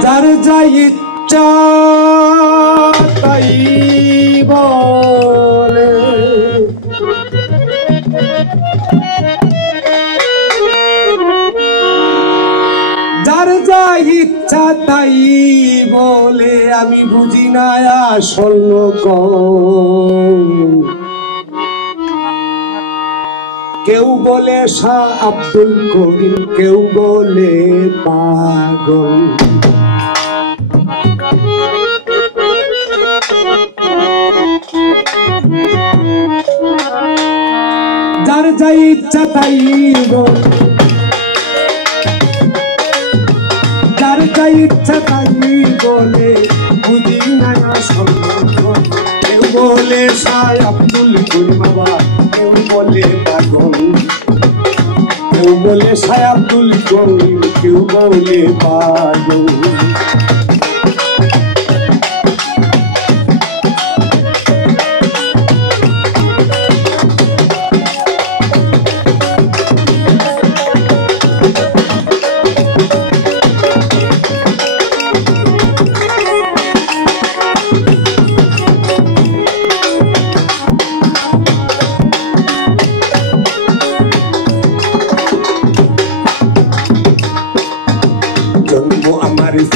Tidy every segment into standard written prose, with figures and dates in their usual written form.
যার যা ইচ্ছা তাই বলে, যার যা ইচ্ছা তাই বলে, আমি বুঝি না আসল কেউ বলে শাহ আব্দুল করিম, কেউ বলে পাগল। যার যা ইচ্ছা তাই বল, যার যা ইচ্ছা তাই বলে, বুঝি না আসল কেউ বলে শাহ আব্দুল করিম বাবা, কেউ বলে পাগল। কেউ বলে শাহ আব্দুল করিম, কেউ বলে পাগল।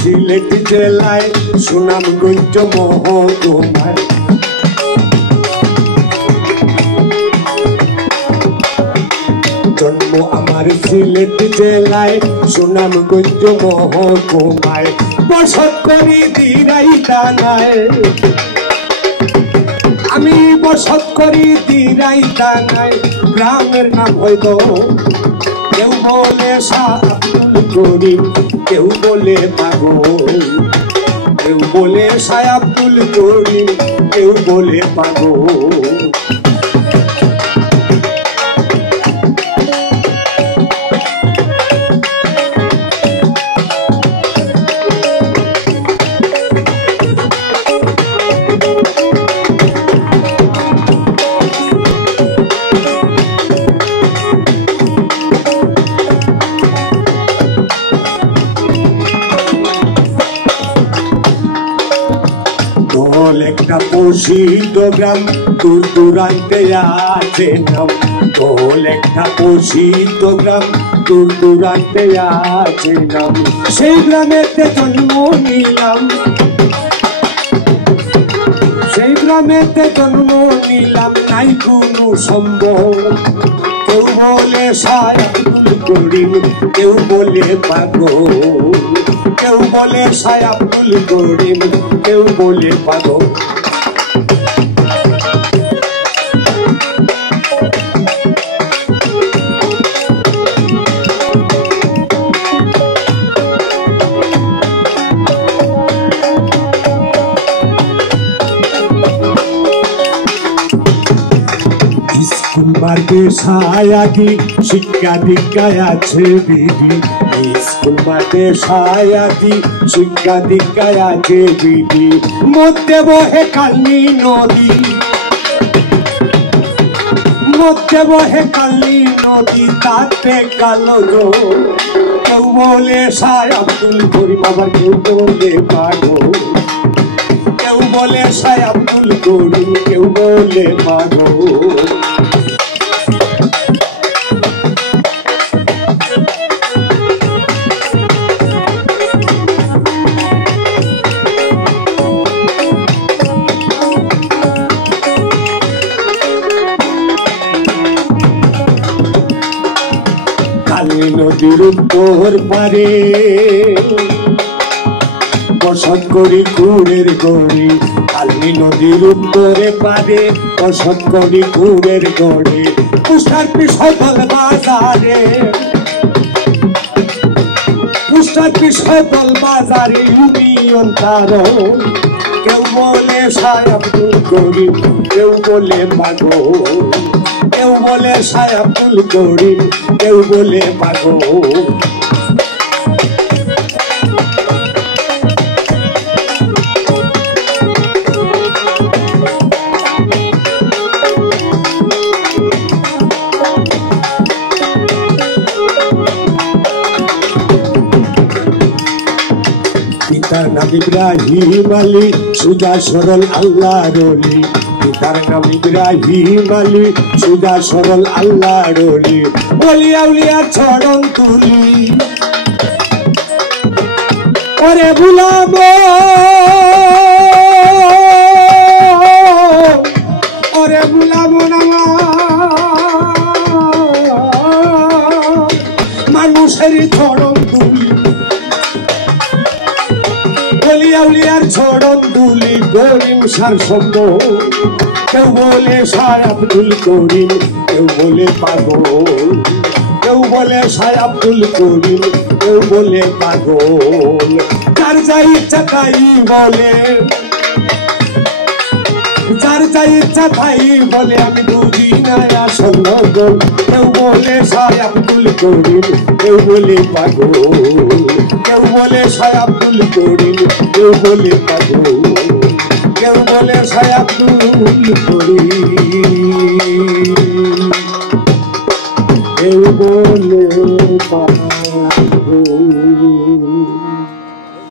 সিলেট জেলায় সুনামগঞ্জ মহকুমায়, জন্ম আমার সিলেট জেলায় সুনামগঞ্জ মহকুমায়, বসত করি দিরাই টানায়, আমি বসত করি দিরাই টানায়। গ্রামের নাম হয়তো কেউ বলে শাহ আব্দুল করিম, কেউ বলে পাগল। কেউ বলে শাহ আব্দুল করিম, কেউ বলে পাগল। একটা প্রসিদ্ধ গ্রাম দূর দূরান্তে আছে নাম, দোল একটা প্রসিদ্ধ গ্রাম দূর দূরান্তে আছে নাম। সেই গ্রামেতে জন্ম নিলাম, সেই গ্রামেতে জন্ম নিলাম, নাই কোনো সম্ভব। কেউ বলে শাহ আব্দুল করিম, কেউ বলে পাগল। কেউ বলে শাহ আব্দুল করিম, কেউ বলে পাগল। স্কুল মার্গে সায়াদি শিক্ষা দীক্ষায় আছে বিধি, স্কুল মার্গে সায়াদি শিক্ষা দীক্ষায় আছে বিধি। মধ্যে বহে কালী নদী, মধ্যে বহে কালী নদী, তাতে কালো জল। কেউ বলে শাহ আব্দুল করিম, আবার কেউ বলে পাগল। কেউ বলে শাহ আব্দুল করিম, কেউ বলে পাগল। কালী নদীর উত্তর পারে বসত করি কুড়ের গড়ে, কালী নদীর উত্তরে পারে বসত করি কুড়ের গড়ে। পুষ্টার পিছল বাজারে, পুষ্টার পিছল বাজারে ইউনিয়ন তার। কেউ বলে শাহ আব্দুল করিম, কেউ বলে পাগল। কেউ বলে শাহ আব্দুল করিম, কেউ বলে পাগল। পিতার নাম ইব্রাহিম আলী সুজা সরল আল্লাহর ওলি পিতার নাম ইব্রাহিম আলী সুজা সরল আল্লাহর ওলি ওলি আউলিয়া চরণ তুলি ওরে বুলাবো ওরে বুলাবো না মানুষের চরণ তুলি ওলি আউলিয়ার চরণ তুলি করিম সার শব্দ কেউ বলে শাহ আব্দুল করিম কেউ বলে পাগল কেউ বলে শাহ আব্দুল করিম কেউ বলে পাগল যার যা ইচ্ছা তাই বলে যার যা ইচ্ছা তাই বলে আমি বুঝি না আসল কেউ বলে শাহ আব্দুল করিম কেউ বলে পাগল কেউ বলে শাহ আব্দুল করিম কেউ বলে পাগল কেউ বলে শাহ আব্দুল করিম কেউ বলে পাগল